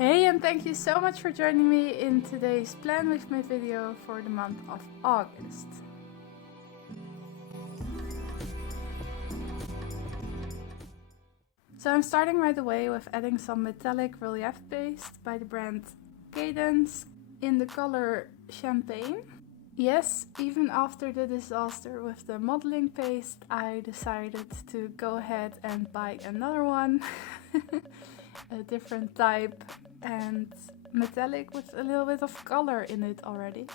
Hey, and thank you so much for joining me in today's Plan With Me video for the month of August. So I'm starting right away with adding some metallic relief paste by the brand Cadence in the color Champagne. Yes, even after the disaster with the modeling paste, I decided to go ahead and buy another one. A different type and metallic with a little bit of color in it already.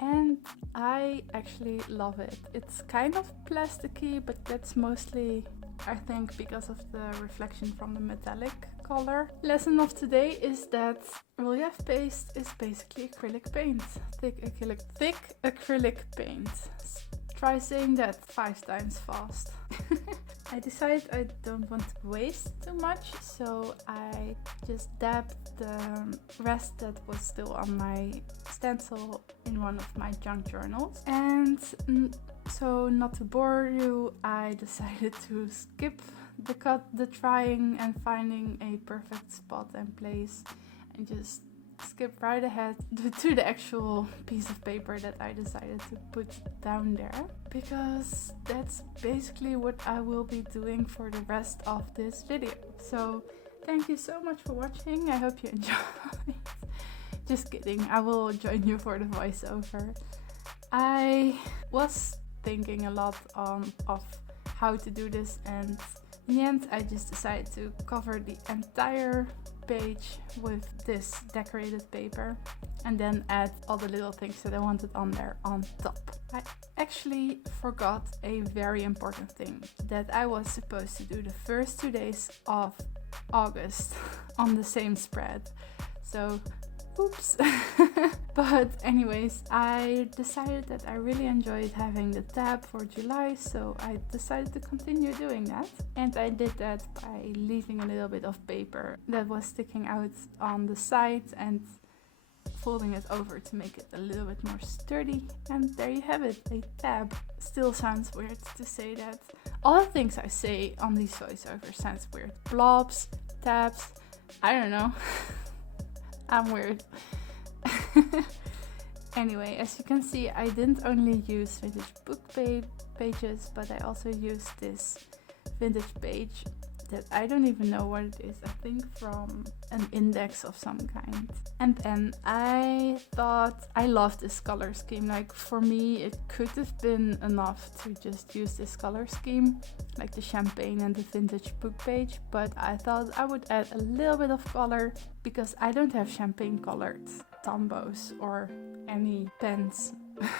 And I actually love it. It's kind of plasticky, but that's mostly, I think, because of the reflection from the metallic color. Lesson of today is that relief paste is basically acrylic paint. Thick acrylic paint. Try saying that 5 times fast. I decided I don't want to waste too much, so I just dabbed the rest that was still on my stencil in one of my junk journals. And so not to bore you, I decided to skip the trying and finding a perfect spot and place and just skip right ahead to the actual piece of paper that I decided to put down there, because that's basically what I will be doing for the rest of this video. So thank you so much for watching. I hope you enjoyed. Just kidding, I will join you for the voiceover. I was thinking a lot of how to do this, and in the end I just decided to cover the entire page with this decorated paper and then add all the little things that I wanted on there on top. I actually forgot a very important thing that I was supposed to do the first 2 days of August on the same spread. So oops. But anyways, I decided that I really enjoyed having the tab for July, so I decided to continue doing that. And I did that by leaving a little bit of paper that was sticking out on the side and folding it over to make it a little bit more sturdy. And there you have it, a tab. Still sounds weird to say that. All the things I say on these voiceovers sounds weird. Blobs, tabs, I don't know. I'm weird. Anyway, as you can see, I didn't only use vintage book pages, but I also used this vintage page that I don't even know what it is. I think from an index of some kind. And then I thought, I love this color scheme. Like, for me, it could have been enough to just use this color scheme, like the champagne and the vintage book page, but I thought I would add a little bit of color because I don't have champagne colored Tombos or any pens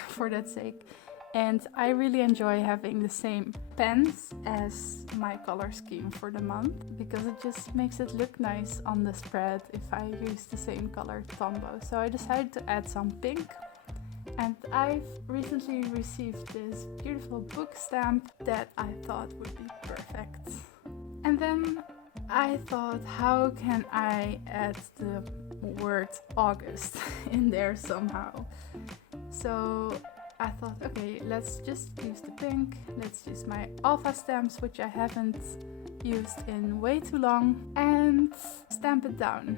for that sake. And I really enjoy having the same pens as my color scheme for the month, because it just makes it look nice on the spread if I use the same color Tombow. So I decided to add some pink. And I've recently received this beautiful book stamp that I thought would be perfect. And then I thought, how can I add the word August in there somehow? So I thought, okay, let's just use the pink. Let's use my alpha stamps, which I haven't used in way too long, and stamp it down.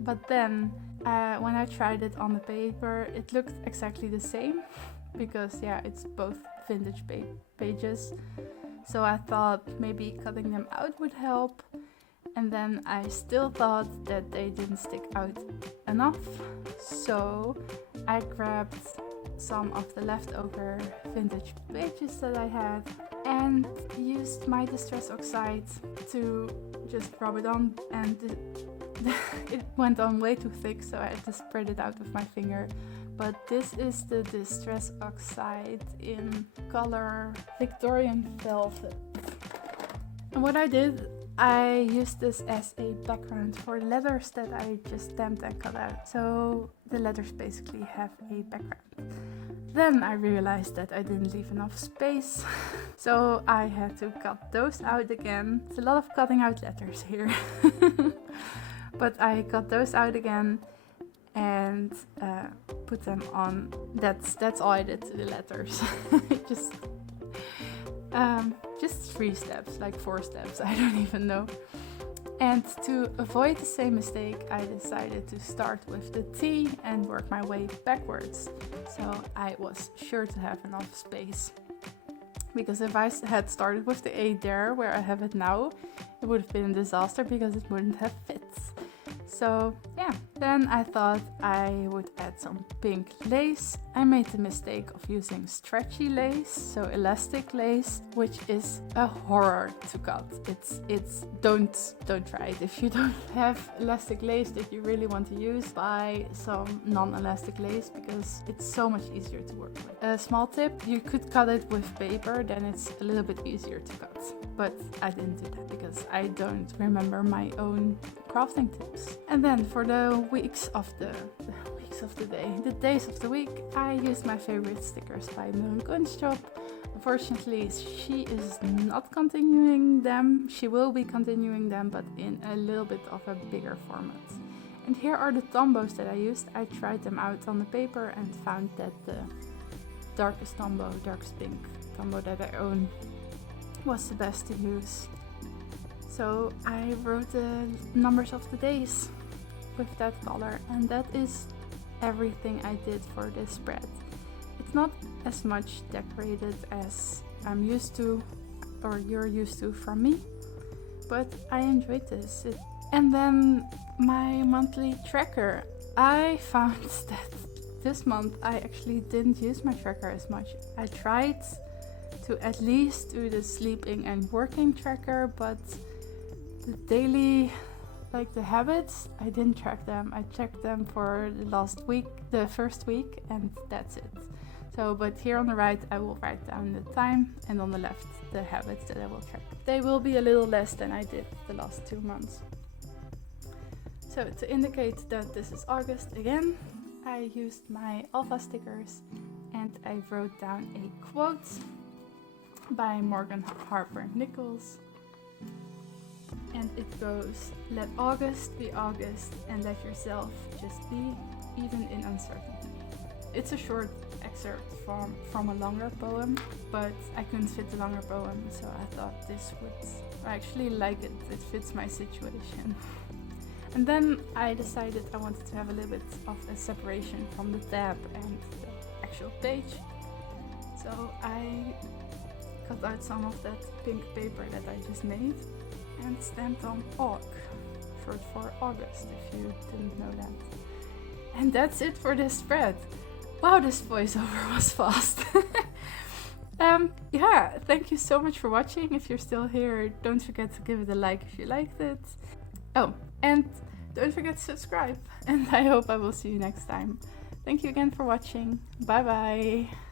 But then when I tried it on the paper, it looked exactly the same, because yeah, it's both vintage pages. So I thought maybe cutting them out would help. And then I still thought that they didn't stick out enough. So I grabbed some of the leftover vintage pages that I had and used my Distress Oxide to just rub it on, and it went on way too thick, so I had to spread it out with my finger. But this is the Distress Oxide in color Victorian Velvet. And what I did, I used this as a background for letters that I just stamped and cut out. So the letters basically have a background. Then I realized that I didn't leave enough space, so I had to cut those out again. It's a lot of cutting out letters here. But I cut those out again and put them on. That's all I did to the letters. Just 3 steps, like 4 steps, I don't even know. And to avoid the same mistake, I decided to start with the T and work my way backwards. So I was sure to have enough space. Because if I had started with the A there, where I have it now, it would have been a disaster because it wouldn't have fit. So yeah, then I thought I would add some pink lace. I made the mistake of using stretchy lace, so elastic lace, which is a horror to cut. Don't try it. If you don't have elastic lace that you really want to use, buy some non-elastic lace because it's so much easier to work with. A small tip, you could cut it with paper, then it's a little bit easier to cut. But I didn't do that because I don't remember my own crafting tips. And then for the days of the week, I used my favorite stickers by Kunstshop. Unfortunately, she is not continuing them. She will be continuing them, but in a little bit of a bigger format. And here are the tombos that I used. I tried them out on the paper and found that the darkest pink tombow that I own was the best to use. So I wrote the numbers of the days with that color, and that is everything I did for this spread. It's not as much decorated as I'm used to or you're used to from me, but I enjoyed this. And then my monthly tracker. I found that this month I actually didn't use my tracker as much. I tried to at least do the sleeping and working tracker, but the daily, like the habits, I didn't track them. I checked them for the first week, and that's it. So, but here on the right, I will write down the time, and on the left, the habits that I will track. They will be a little less than I did the last 2 months. So to indicate that this is August again, I used my alpha stickers and I wrote down a quote by Morgan Harper Nichols. And it goes, "Let August be August and let yourself just be, even in uncertainty." It's a short excerpt from a longer poem, but I couldn't fit the longer poem, so I thought this would, I actually like it, it fits my situation. And then I decided I wanted to have a little bit of a separation from the tab and the actual page. So I cut out some of that pink paper that I just made and stamped on Aug, short for August, if you didn't know that. And that's it for this spread. Wow, this voiceover was fast. Yeah, thank you so much for watching. If you're still here, don't forget to give it a like if you liked it. Oh, and don't forget to subscribe. And I hope I will see you next time. Thank you again for watching. Bye bye.